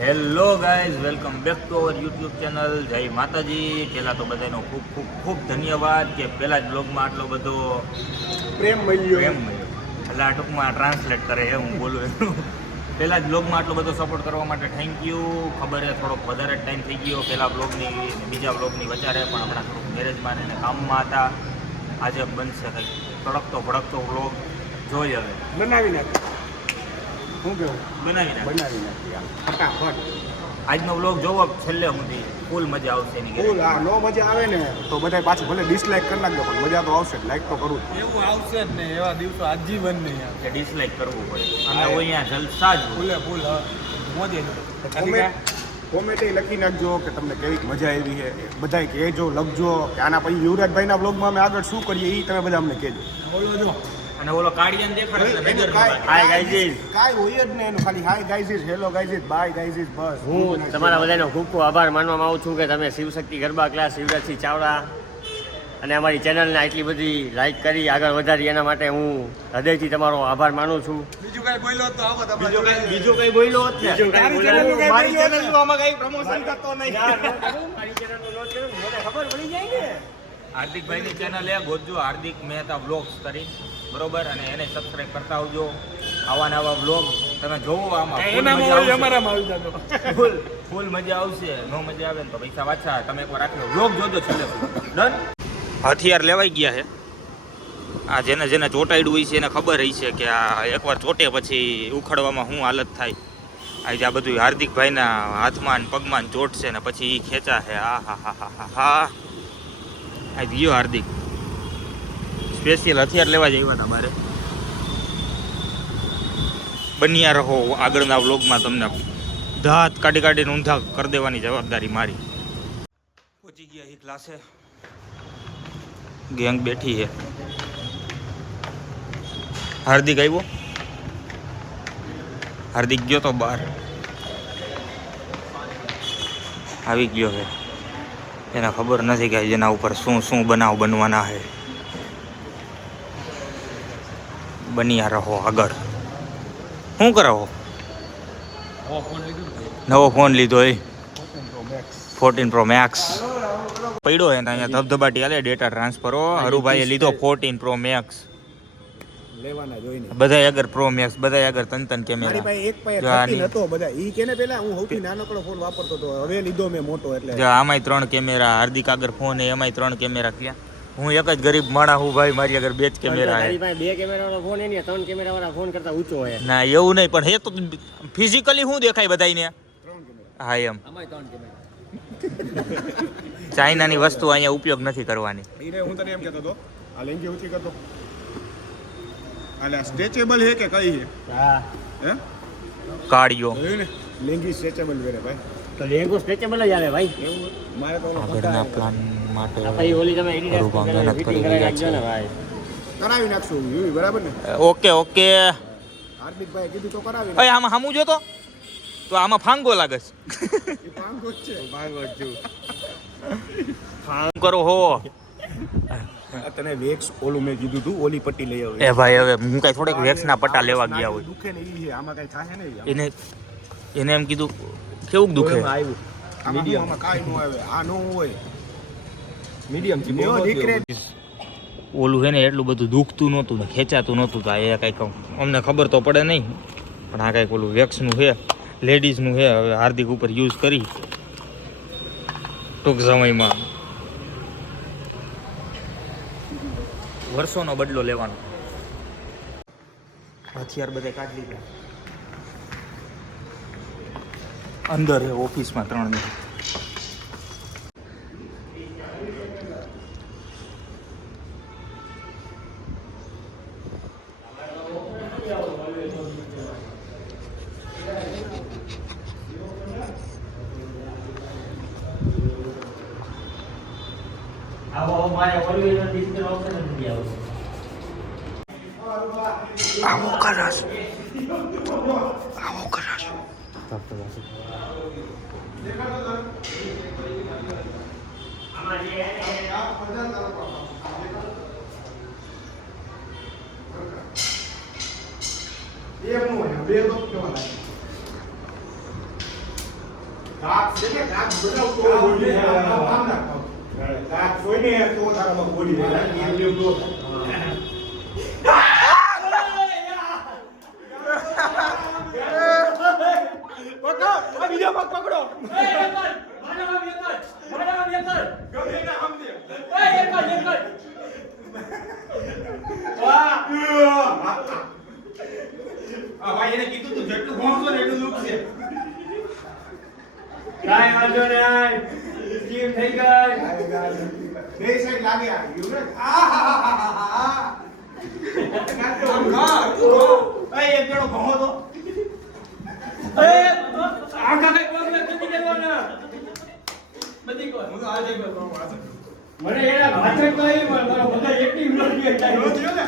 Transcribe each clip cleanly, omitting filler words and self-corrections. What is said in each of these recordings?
Hello guys, welcome back to our YouTube channel. જય માતાજી. પહેલાં તો બધાનો ખૂબ ખૂબ ખૂબ ધન્યવાદ કે પહેલાં જ બ્લોગમાં આટલો બધો પ્રેમ મળ્યો. એટલે આ ટૂંકમાં ટ્રાન્સલેટ કરે છે હું બોલું એનું. પહેલાં જ બ્લોગમાં આટલો બધો સપોર્ટ કરવા માટે થેન્ક યુ. ખબર છે થોડોક વધારે જ ટાઈમ થઈ ગયો પહેલાં બ્લોગની બીજા બ્લોગની વચારે, પણ હમણાં થોડુંક મેરેજમાં ને કામમાં હતા. આજે બનશે કંઈક તડકતો ભડકતો બ્લોગ. જોઈ હવે બનાવી નાખી. શું કેવું? બનાવી નાખી ફટાફટ. આજનો બ્લોગ જોવો છેલ્લે સુધી, ફૂલ મજા આવશે એની. ફૂલ. હા, નો મજા આવે ને તો બધા પાછું ભલે ડિસલાઇક કરી નાખજો, પણ મજા તો આવશે. લાઈક તો કરું એવું આવશે જ ને, એવા દિવસો આજીવન નહીં આવે કે ડિસલાઇક કરવું પડે. અને અહીંયા જલસા જ ફૂલે ફૂલ મોજે કોમેન્ટે લખી નાખજો કે તમને કેવી મજા આવી છે. બધાય કહેજો, લખજો કે આના પછી યુવરાજભાઈના બ્લોગમાં અમે આગળ શું કરીએ એ તમે બધા અમને કહેજો. બોલો જો. અને ઓલો કાઢીને દેખાડે હાય ગાઈઝ, કાંઈ હોય જ નહીં એનું, ખાલી hi guys, hello guys, bye guys, બસ. હું તમારા બધાનો ખૂબ ખૂબ આભાર માનવામાં આવું છું કે તમે શિવશક્તિ ગરબા ક્લાસ શિવરાજસિંહ ચાવડા અને અમારી ચેનલને આટલી બધી લાઈક કરી આગળ વધારી, એના માટે હું હૃદયથી તમારો આભાર માનું છું. બીજું કઈ બોલ્યો તો આવો બીજું કઈ બોલ્યો હોત ને, મારી ચેનલનું આમાં કઈ પ્રમોશન કરતો નહીં. મારી ચેનલનું લોન્ચ કર્યું, મને ખબર પડી જાય ને. હાર્દિકભાઈની ચેનલ એ ગોતજો, હાર્દિક મહેતા બ્લોગ્સ કરી, બરોબર. અને એને સબસ્ક્રાઇબ કરતા આવજો. આવા નવા બ્લોગ તમે જોવો. આમાં ફૂલ મજા આવશે. નો મજા આવે ને તો પૈસા પાછા. તમે એકવાર આખો બ્લોગ જોજો છેલ્લે. ડન. હથિયાર લેવાઈ ગયા છે. આ જેને જેને ચોટાડ્યું હોય છે એને ખબર હોય છે કે આ એકવાર ચોટે પછી ઉખાડવામાં શું હાલત થાય. આજે આ બધું હાર્દિકભાઈના હાથમાં ને પગમાં ને ચોટશે ને પછી એ ખેંચા છે. હા હા હા હા હા હા. આ ગયો હાર્દિક. સ્પેશિયલ હથિયાર લેવા જ આવ્યા હતા મારે. બન્યા રહો આગળના વ્લોગમાં. તમને દાંત કાઢી કાઢીને ઊંધા કરી દેવાની જવાબદારી મારી. પહોંચી ગયા એ ક્લાસે. ગેંગ બેઠી છે. હાર્દિક આવ્યો. હાર્દિક ગયો તો બહાર. આવી ગયો છે. એને ખબર નથી કે જેના ઉપર શું શું બનાવ બનવાના છે. બન્યા રહો આગળ. શું કરાવો? નવો ફોન લીધો એ 14 Pro Max પડ્યો હે ને અહીંયા ધબધબાટી હાલે ડેટા ટ્રાન્સફર. હરુભાઈએ લીધો 14 Pro Max. લેવાના જોઈને બધાય આગળ Pro Max, બધાય આગળ તન મારી કેમેરા. પાસે એક પાસે 13 હતો. બધા ઈ કેને પેલા હું સૌથી નાનકડો ફોન વાપરતો હતો, હવે લીધો મેં મોટો. એટલે જો આમાંય 3 કેમેરા. હાર્દિક આગળ ફોન હે, એમાંય 3 કેમેરા. ક્યાં હું એક જ ગરીબ માણસ હું ભાઈ, મારી આગળ 2 જ કેમેરા હે. તારી પાસે 2 કેમેરાવાળો ફોન હે ને 3 કેમેરાવાળા ફોન કરતા ઊંચો હોય. ના એવું નહીં, પણ હે તો ફિઝિકલી શું દેખાય બધાયને. હા એમ. આમાંય 3 કેમેરા. ચાઇનાની વસ્તુ અહીંયા ઉપયોગ નથી કરવાની. ઈને હું તને એમ કહેતો હતો, આ લેંગી ઊંચી કરતો. આલે સ્ટ્રેચેબલ હે કે કઈ હે? હા, હે કાળિયો જોયું ને, લેંગી સ્ટ્રેચેબલ વેરે ભાઈ. તો લેંગો સ્ટ્રેચેબલ જ આવે ભાઈ. એવું મારે તો આગળના પ્લાન માટે આપણે ઓલી તમે એડિડાસ ફિટિંગ કરાવી નાખજો ને ભાઈ. કરાવી નાખશું યુવી, બરાબર ને? Okay okay. હાર્દિકભાઈ કીધું તો કરાવી અરે આમાં સામું જો તો આમાં ફાંગો લાગે છે. નાખ. પાંગો જ છે. ભાગો જો. ફાંગ કરો હો. આ તને વેક્સ ઓલું મેં કીધું તું, ઓલી પટ્ટી લઈ આવી. એ ભાઈ હવે હું કઈ થોડેક વેક્સના પટ્ટા લેવા ગયા હોય. દુખે ને ઈ છે, આમાં કઈ થાશે ને. એને એમ કીધું કેવું દુખે. આમાં કાઈ નો આવે. આ નો હોય મીડિયમ થી લ્યો દીકરે. ઓલું છે ને એટલું બધું દુખતું નહોતું ને ખેંચાતું નહોતું. તો એ કંઈક અમને ખબર તો પડે નહીં, પણ આ કંઈક ઓલું વેક્સનું છે, લેડીઝનું છે. હવે હાર્દિક ઉપર યુઝ કરી ટૂંક સમયમાં વર્ષોનો બદલો લેવાનો. હથિયાર બધે કાઢી લીધા. અંદર છે ઓફિસમાં 3 દિન. આવો કરાશ. કાક છે ને કાક બધા તો બોલી કાક સોઈને તો તારામાં બોલી પકડો આ બીજો પગ પકડો ભાઈ એને કીધું તું જેટલું ભણશો ને એટલું દુઃખ છે. કાંઈ વાંધો નહીં સ્કીમ થઈ ગઈ બે સાઈડ લાગે આ યુવરાજ આમ ખા, તું ખા. એક જણો ભણો તો. હું તો આજે ગયો ભણવા આજે. મને એના ભાષણ તો આવી પણ મારો બધા એકટી વિરોધ એવો થયો ને?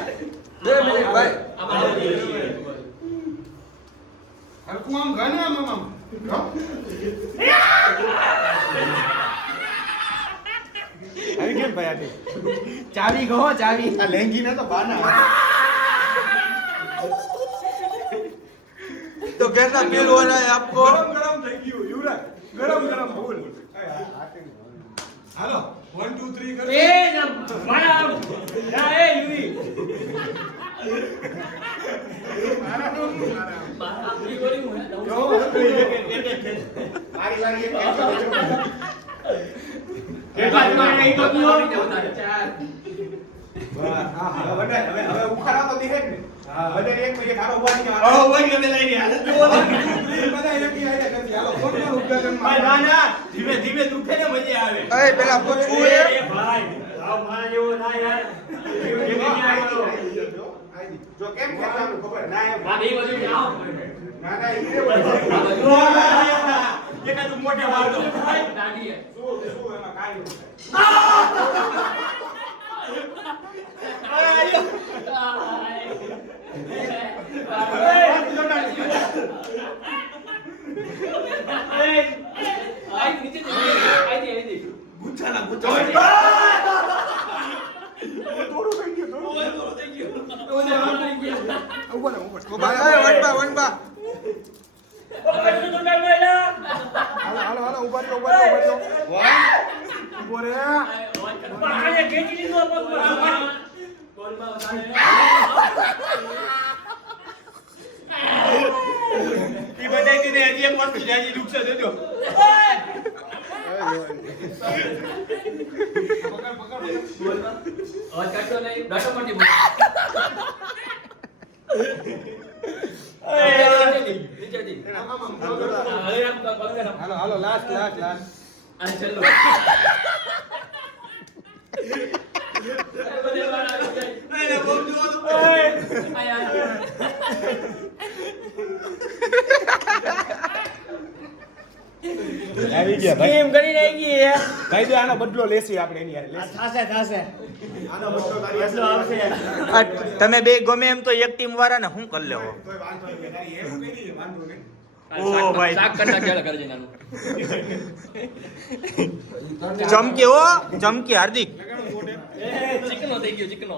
હરખું આમ ઘા ને આમ આમ. આવી કેમ ભાઈ આજે ચાવી કહો ચાવી. આ લેંગી ને તો બાના तो कैसा फील हो रहा है आपको? गरम गरम થઈ ગયું યુવરાજ. ગરમ ગરમ ફૂલ. હાલો 1 2 3 કરો. એ મારા ના એ યુવી મારી વારી એક કેટલા મારે ઈ તો કીઓ હવે ઉખાડા તો દેખે ને બધા એક એક હારો ઉભા થઈ ઓ ભાઈ ગમે લઈ રહ્યા. બધા એક ઈ આયા નથી. હાલો કોકના ઉદ્ઘાટન ભાઈ ના ધીમે ધીમે દુખે ને મજા આવે. એ પેલા પૂછવું એ ભાઈ આવ મારા જેવો ના યાર એ નહીં આવ્યો જો કેમ ખેંચવાનું ખબર ના એમ આ બે બાજુ જાઓ ના ના ઈ એકાદું મોઢે મારતો. દાદી શું એમાં કાઈ ગુચ્છાના ગુચ્છા. થોડું થઈ ગયું ઉપર વનબા હાલો હાલો હાલો ઉભા રહ્યો ઉભા રહ્યો ઉભો રે ઈ બધાય દીને હજી એક વસ્તુ જાજી દુખશે દેજો. હાલો હાલો લાસ્ટ લાસ્ટ લાસ્ટ. એને બહુ જોવો તો. આવી ગયા ભાઈ કેમ કરી રહી ગઈ હે ભાઈ બે આનો બદલો લેસી આપણે એની યાર લેસી થાશે થાશે આનો બદલો તારી બદલો આવશે તમે બે ગમે એમ તો એક ટીમ વાળા ને શું કરી લેવો કોઈ વાંધો નહીં તારી એમ કઈ નહીં વાંધો નહીં ઓ ભાઈ શાક કરતા કેળા કરજે નાનું ચમકી હો ચમકી હાર્દિક ચિકનો થઈ ગયો ચિકનો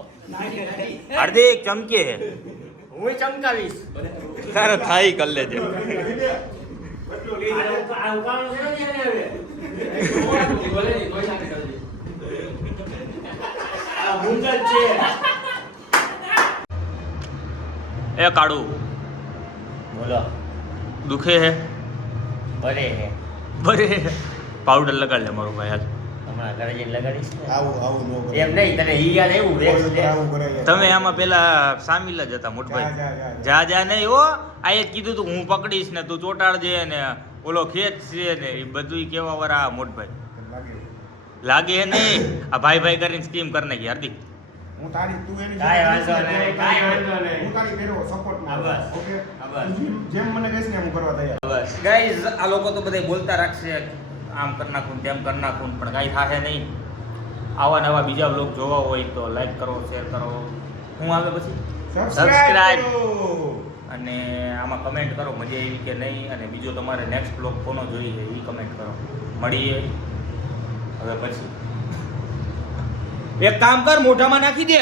હાર્દિક ચમકી હે હું ચમકાવીશ તારે થાય કરી લેજે બદલો લઈ આ ઉકાળો છે ને એને હવે બોલે ની કોઈ શાક કરજે આ મુંગલ છે એ કાળુ બોલો દુખે હે બરે હે બરે પાવડર લગાડ લે મારો ભાઈ હાલ હમણાં ઘરે જઈને લગાડીશ ને આવું આવું નો કરે એમ નહીં તને ઈ યાદ એવું વેક્સ દે આવું કરે યાર. તમે આમાં પેલા સામિલ જ હતા મોટભાઈ જા, જા નહીં હો આ જ કીધું તું હું પકડીશ ને તું ચોટાડજે ને ઓલો ખેત છે ને એ બધું કેવા વાળા મોટભાઈ લાગે. લાગે હે નહીં આ ભાઈ ભાઈ કરીને સ્કીમ કરી નાખી હાર્દિક હું તારી તું એની કાંઈ વાંધો નહીં, કાંઈ વાંધો નહીં. હું તારી ફેરવો સપોર્ટ હા, બસ. ઓકે હા, બસ. જેમ મને કહીશ ને હું કરવા તૈયાર બસ ગાઈઝ આ લોકો તો બધા બોલતા રાખશે આમ કરી નાખું તેમ કરી નાખું પણ કાંઈ થાશે નહીં આવા નવા બીજા બ્લોગ જોવા હોય તો લાઈક કરો શેર કરો હું આવે પછી સબસ્ક્રાઇબ કરો અને આમાં કમેન્ટ કરો મજા આવી કે નહીં અને બીજો તમારે નેક્સ્ટ બ્લોગ કોનો જોઈએ એ કમેન્ટ કરો મળીએ હવે પછી એક કામ કર મોઢામાં નાખી દે